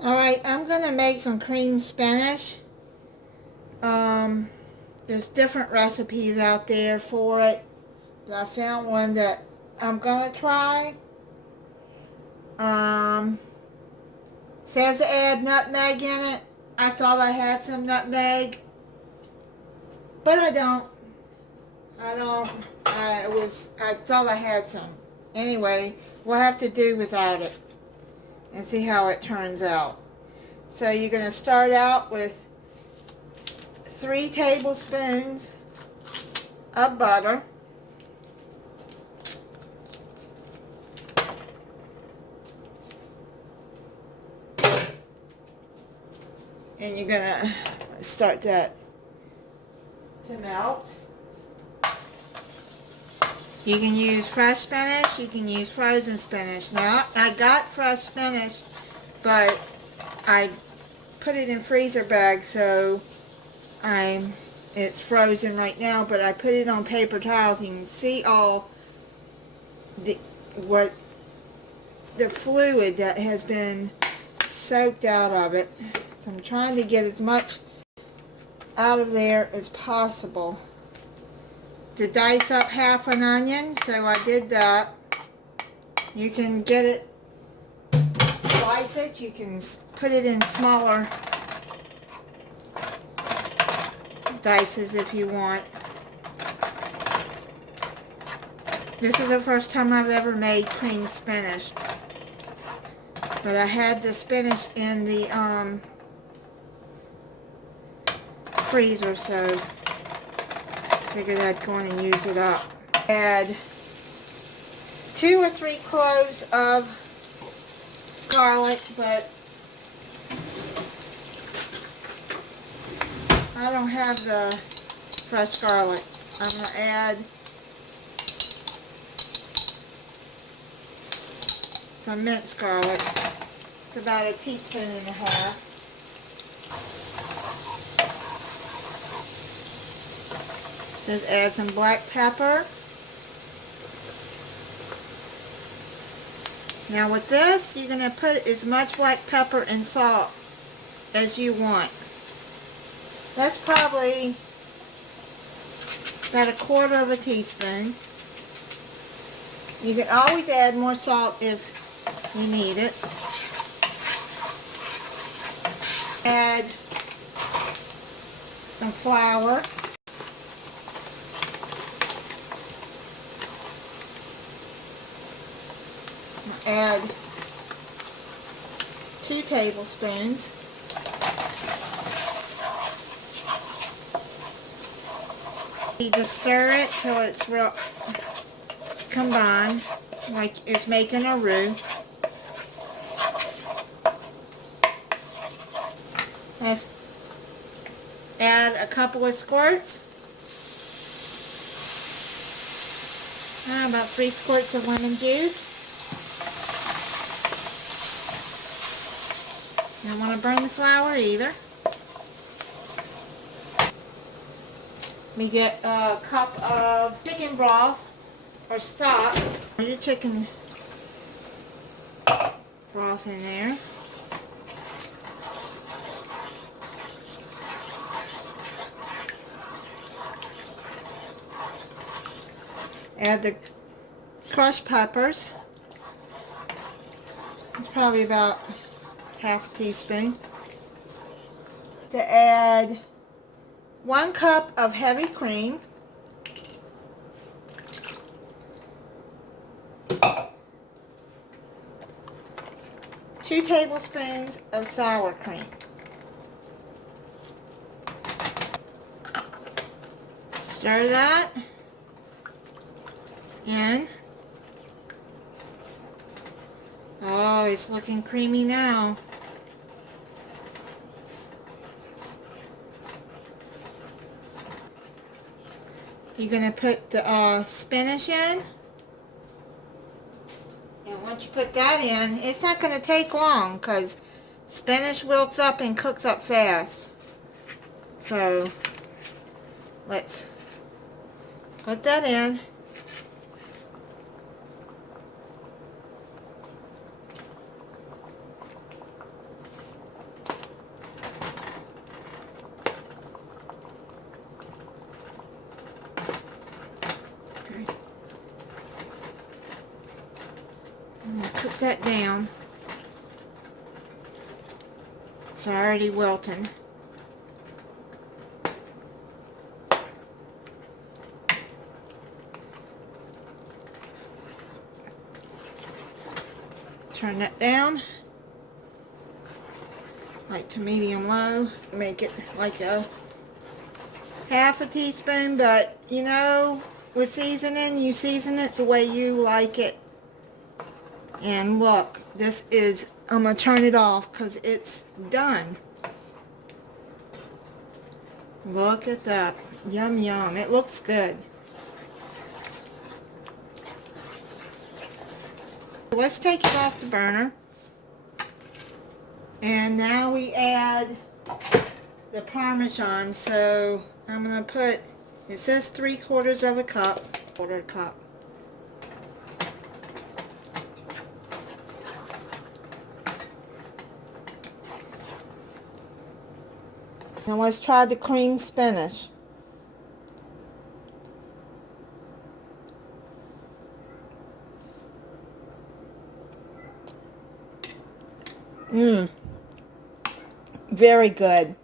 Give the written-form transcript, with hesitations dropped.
Alright, I'm gonna make some cream spinach. There's different recipes out there for it, but I found one that I'm gonna try. Um, Says to add nutmeg in it. I thought I had some nutmeg, but I don't. I don't. I thought I had some. Anyway, we'll have to do without it and see how it turns out. So you're gonna start out with 3 tablespoons of butter. And you're gonna start that to melt. You can use fresh spinach, you can use frozen spinach. Now, I got fresh spinach, but I put it in freezer bag, so it's frozen right now, but I put it on paper towels. You can see all the fluid that has been soaked out of it. So I'm trying to get as much out of there as possible. To dice up half an onion, so I did that. You can get it, slice it, you can put it in smaller dices if you want. This is the first time I've ever made cream spinach, but I had the spinach in the freezer, so figured I'd go in and use it up. Add 2 or 3 cloves of garlic, but I don't have the fresh garlic. I'm going to add some minced garlic. It's about 1.5 teaspoons. Just add some black pepper. Now with this, you're going to put as much black pepper and salt as you want. That's probably about 1/4 teaspoon. You can always add more salt if you need it. Add some flour. Add 2 tablespoons. You just stir it till it's real combined, like it's making a roux. Let's add a couple of squirts. About 3 squirts of lemon juice. Don't want to burn the flour either. We get a cup of chicken broth or stock. Put your chicken broth in there. Add the crushed peppers. It's probably about 1/2 teaspoon. To add 1 cup of heavy cream. 2 tablespoons of sour cream. Stir that in. Oh, it's looking creamy now. You're going to put the spinach in. And once you put that in, it's not going to take long because spinach wilts up and cooks up fast. So, let's put that in. I'm going to cook that down. It's already wilting. Turn that down, like to medium low. Make it like a half a teaspoon, but you know, with seasoning, you season it the way you like it. And look, this is, I'm going to turn it off because it's done. Look at that. Yum, yum. It looks good. Let's take it off the burner. And now we add the Parmesan. So I'm going to put, it says 3/4 of a cup, quarter cup. Now let's try the cream spinach. Very good.